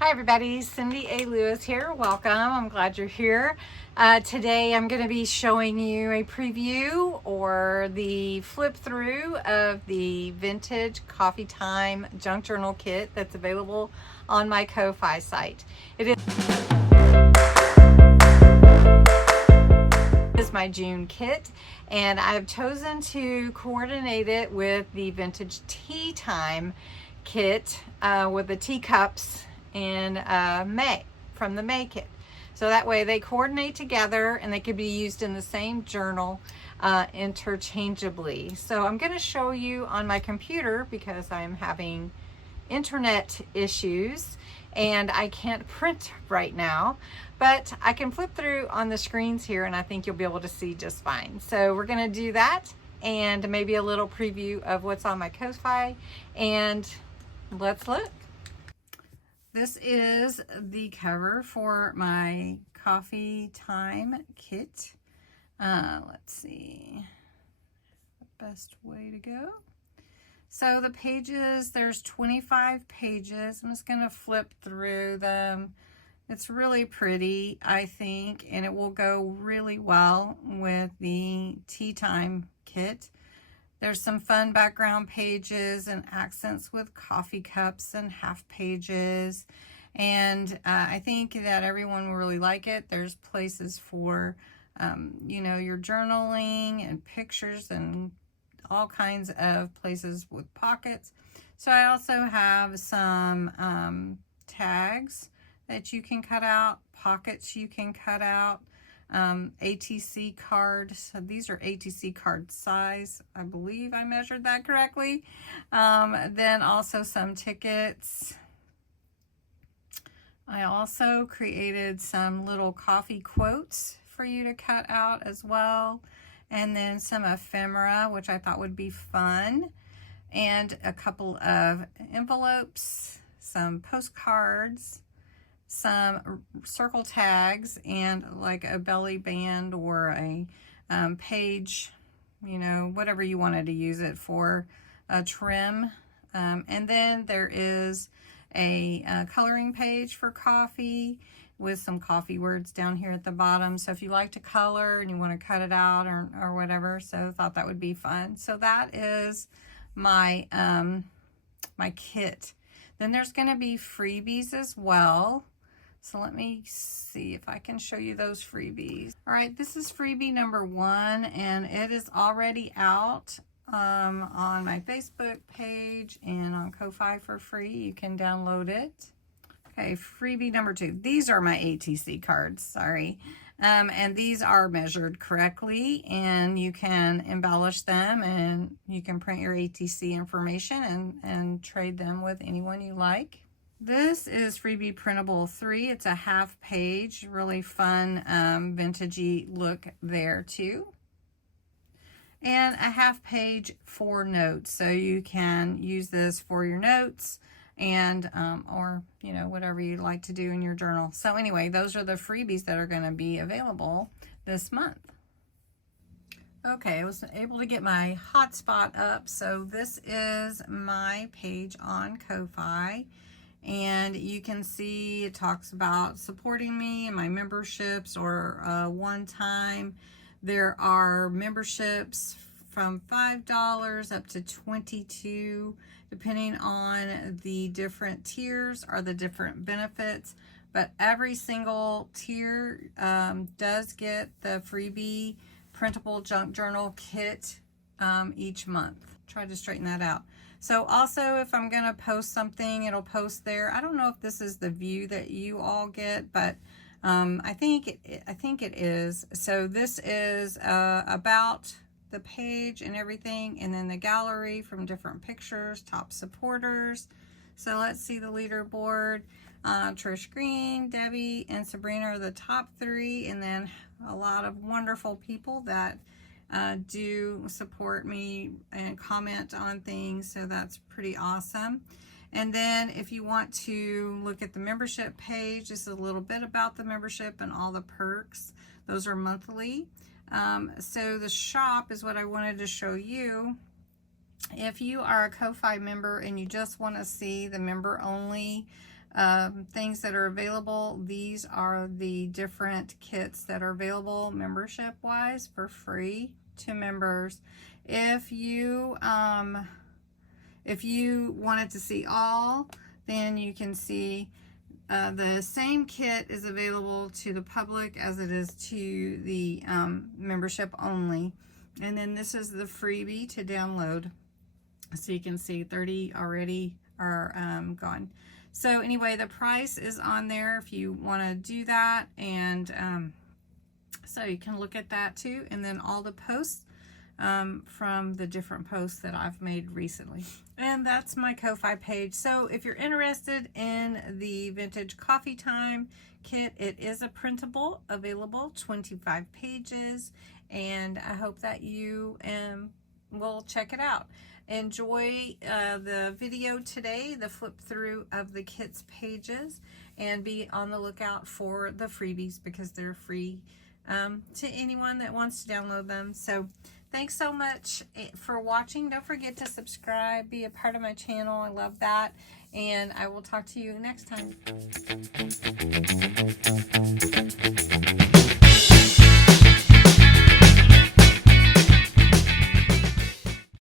Hi everybody, Cindy A. Lewis here. Welcome. I'm glad you're here. Today I'm going to be showing you a preview or the flip through of the vintage Coffee Time junk journal kit that's available on my Ko-Fi site. It is my June kit, and I've chosen to coordinate it with the vintage tea time kit with the teacups in May, from the May kit. So that way they coordinate together and they could be used in the same journal interchangeably. So I'm going to show you on my computer because I'm having internet issues and I can't print right now, but I can flip through on the screens here and I think you'll be able to see just fine. So we're going to do that and maybe a little preview of what's on my Ko-Fi, and let's look. This is the cover for my Coffee Time kit. Let's see, the best way to go. So the pages, there's 25 pages. I'm just going to flip through them. It's really pretty, I think, and it will go really well with the tea time kit. There's some fun background pages and accents with coffee cups and half pages. And I think that everyone will really like it. There's places for, you know, your journaling and pictures and all kinds of places with pockets. So I also have some tags that you can cut out, pockets you can cut out. ATC card. So these are ATC card size. I believe I measured that correctly. Then also some tickets. I also created some little coffee quotes for you to cut out as well. And then some ephemera, which I thought would be fun. And a couple of envelopes, some postcards, some circle tags, and like a belly band or a page, you know, whatever you wanted to use it for, a trim. And then there is a coloring page for coffee with some coffee words down here at the bottom. So if you like to color and you want to cut it out or whatever, so I thought that would be fun. So that is my my kit. Then there's going to be freebies as well. So let me see if I can show you those freebies. All right, this is freebie number 1, and it is already out on my Facebook page and on Ko-Fi for free. You can download it. Okay, freebie number 2. These are my ATC cards, sorry. And these are measured correctly, and you can embellish them and you can print your ATC information and trade them with anyone you like. This is freebie printable 3. It's a half page, really fun vintagey look there too. And a half page for notes. So you can use this for your notes and or you know, whatever you like to do in your journal. So anyway, those are the freebies that are going to be available this month. Okay, I was able to get my hotspot up. So this is my page on Ko-Fi. And you can see it talks about supporting me and my memberships or one time. There are memberships from $5 up to $22, depending on the different tiers or the different benefits. But every single tier does get the freebie printable junk journal kit each month. Try to straighten that out. So also, if I'm going to post something, it'll post there. I don't know if this is the view that you all get, but I think it is. So this is about the page and everything, and then the gallery from different pictures, top supporters. So let's see the leaderboard. Trish Green, Debbie, and Sabrina are the top 3, and then a lot of wonderful people that do support me and comment on things, so that's pretty awesome. And then if you want to look at the membership page, this is a little bit about the membership and all the perks. Those are monthly. So the shop is what I wanted to show you. If you are a Ko-Fi member and you just want to see the member only things that are available. These are the different kits that are available membership wise for free to members. If you wanted to see all, then you can see the same kit is available to the public as it is to the membership only. And then this is the freebie to download. So you can see 30 already are gone. So anyway, the price is on there if you want to do that. And so you can look at that too. And then all the posts from the different posts that I've made recently. And that's my Ko-Fi page. So if you're interested in the Vintage Coffee Time kit, it is a printable, available, 25 pages. And I hope that you will check it out. Enjoy the video today, the flip through of the kit's pages, and be on the lookout for the freebies because they're free to anyone that wants to download them. So thanks so much for watching. Don't forget to subscribe, be a part of my channel. I love that. And I will talk to you next time.